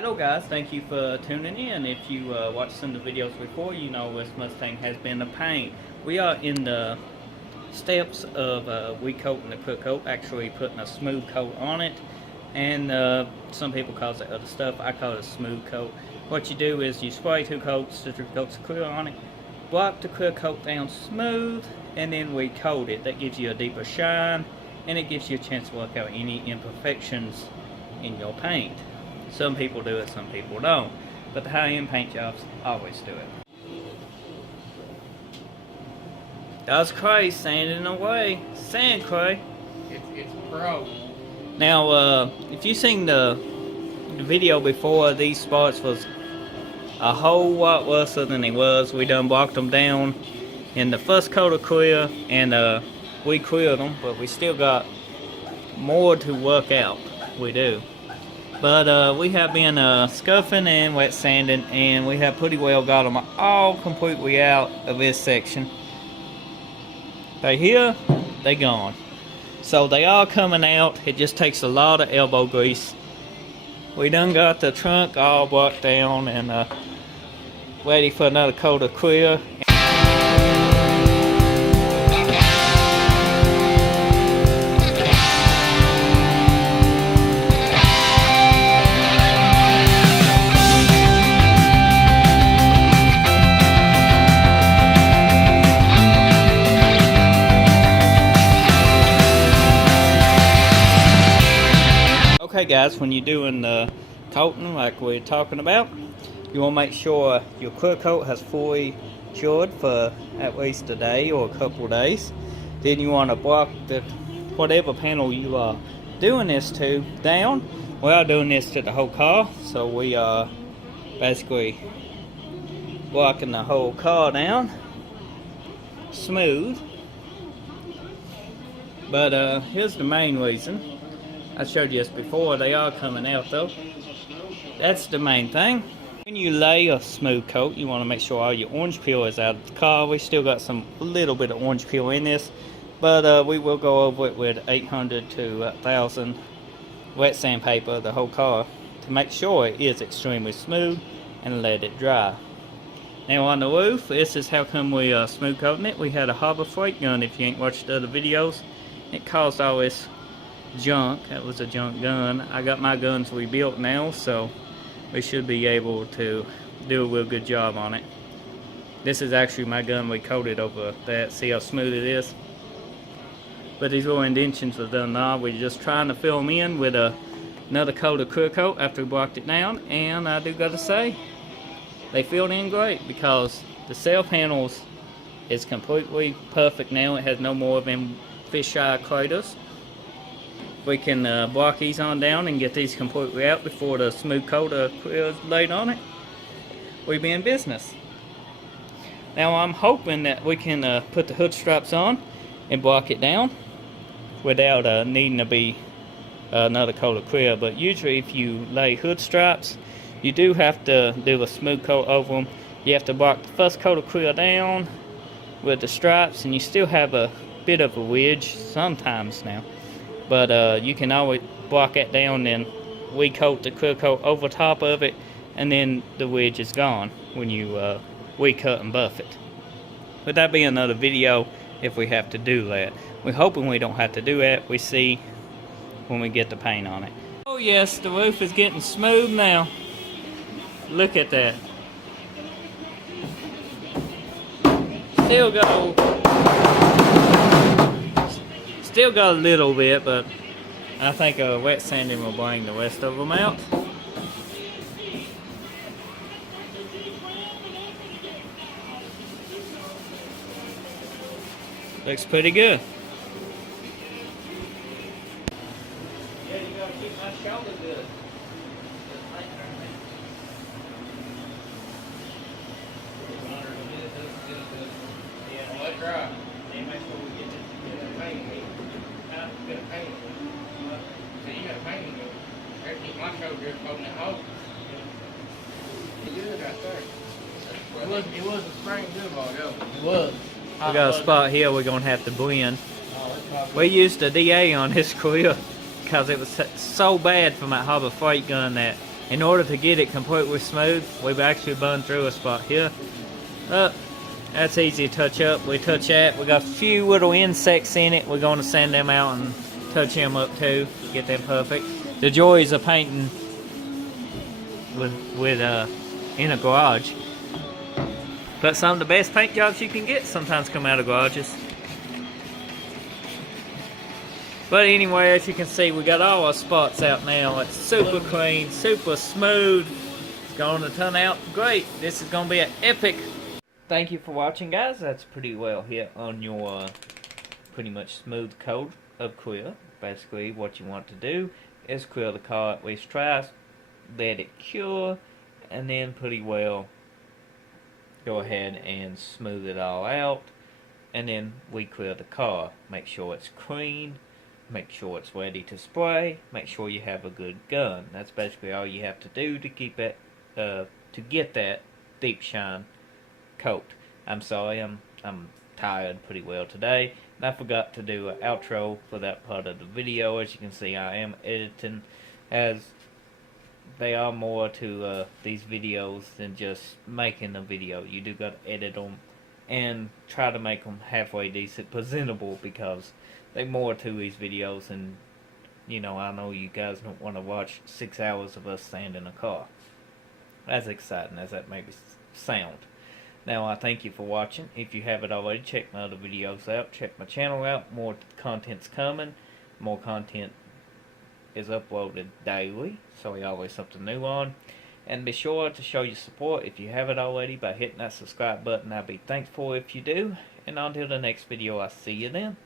Hello guys, thank you for tuning in. If you watched some of the videos before, you know this Mustang has been a pain. We are in the steps of recoating the clear coat, actually putting a smooth coat on it. And some people call it other stuff, I call it a smooth coat. What you do is you spray 2 coats, 3 coats of clear on it, block the clear coat down smooth, and then recoat it. That gives you a deeper shine, and it gives you a chance to work out any imperfections in your paint. Some people do it, some people don't. But the high-end paint jobs always do it. That's Cray sanding away. Sand, Cray. It's pro. Now, if you seen the video before, these spots was a whole lot worse than they was. We done blocked them down in the first coat of clear, and we cleared them, but we still got more to work out. We do. But we have been scuffing and wet sanding, and we have pretty well got them all completely out of this section. They here, they gone. So they all coming out. It just takes a lot of elbow grease. We done got the trunk all blocked down and ready for another coat of clear. Okay guys, when you're doing the coating like we're talking about, you want to make sure your clear coat has fully cured for at least a day or a couple of days. Then you want to block the whatever panel you are doing this to down. We are doing this to the whole car, so we are basically blocking the whole car down smooth. But here's the main reason. I showed you this before, they are coming out though. That's the main thing. When you lay a smooth coat, you want to make sure all your orange peel is out of the car. We still got some little bit of orange peel in this, but we will go over it with 800 to 1000 wet sandpaper, the whole car, to make sure it is extremely smooth and let it dry. Now on the roof, this is how come we smooth coating it. We had a Harbor Freight gun. If you ain't watched the other videos, it caused all this junk. That was a junk gun. I got my guns rebuilt now, so we should be able to do a real good job on it. This is actually my gun we coated over that. See how smooth it is? But these little indentions were done now. We're just trying to fill them in with another coat of clear coat after we blocked it down, and I do gotta say they filled in great because the sail panels is completely perfect now. It has no more of them fisheye craters. We can block these on down and get these completely out before the smooth coat of clear is laid on it. We be in business. Now I'm hoping that we can put the hood straps on and block it down without needing to be another coat of clear. But usually if you lay hood straps, you do have to do a smooth coat over them. You have to block the first coat of clear down with the straps, and you still have a bit of a wedge sometimes now. But you can always block that down and recoat the clear coat over top of it, and then the wedge is gone when you recut and buff it. But that'll be another video if we have to do that. We're hoping we don't have to do that. We see when we get the paint on it. Oh yes, the roof is getting smooth now. Look at that. Still got a little bit, but I think wet sanding will bring the rest of them out. Looks pretty good. Yeah, you gotta keep my shoulder good. Yeah, let it dry. And make sure we get it paint. Get a paint. So you got a painting go. I keep my shoulder holding it home. It's good right there. It was a spring good while ago. It was. We got a spot here we're gonna have to blend. We used a DA on this clear because it was so bad from that Harbor Freight gun that In order to get it completely smooth, we've actually burned through a spot here. That's easy to touch up. We touch that. We got a few little insects in it. We're going to sand them out and touch them up too. Get them perfect. The joys of painting with in a garage. But some of the best paint jobs you can get sometimes come out of garages. But anyway, as you can see, we got all our spots out now. It's super clean, super smooth. It's going to turn out great. This is going to be an epic. Thank you for watching, guys. That's pretty well here on your pretty much smooth coat of clear. Basically, what you want to do is clear the car at least twice, let it cure, and then pretty well go ahead and smooth it all out. And then we clear the car. Make sure it's clean. Make sure it's ready to spray. Make sure you have a good gun. That's basically all you have to do to keep it, to get that deep shine coat. I'm sorry, I'm tired pretty well today, and I forgot to do an outro for that part of the video. As you can see, I am editing, as they are more to these videos than just making a video. You do got to edit them and try to make them halfway decent, presentable, because they more to these videos. And you know, I know you guys don't want to watch 6 hours of us sanding a car, as exciting as that may sound. Now, I thank you for watching. If you haven't already, check my other videos out. Check my channel out. More content's coming. More content is uploaded daily, so we always something new on. And be sure to show your support if you haven't already by hitting that subscribe button. I'd be thankful if you do. And until the next video, I'll see you then.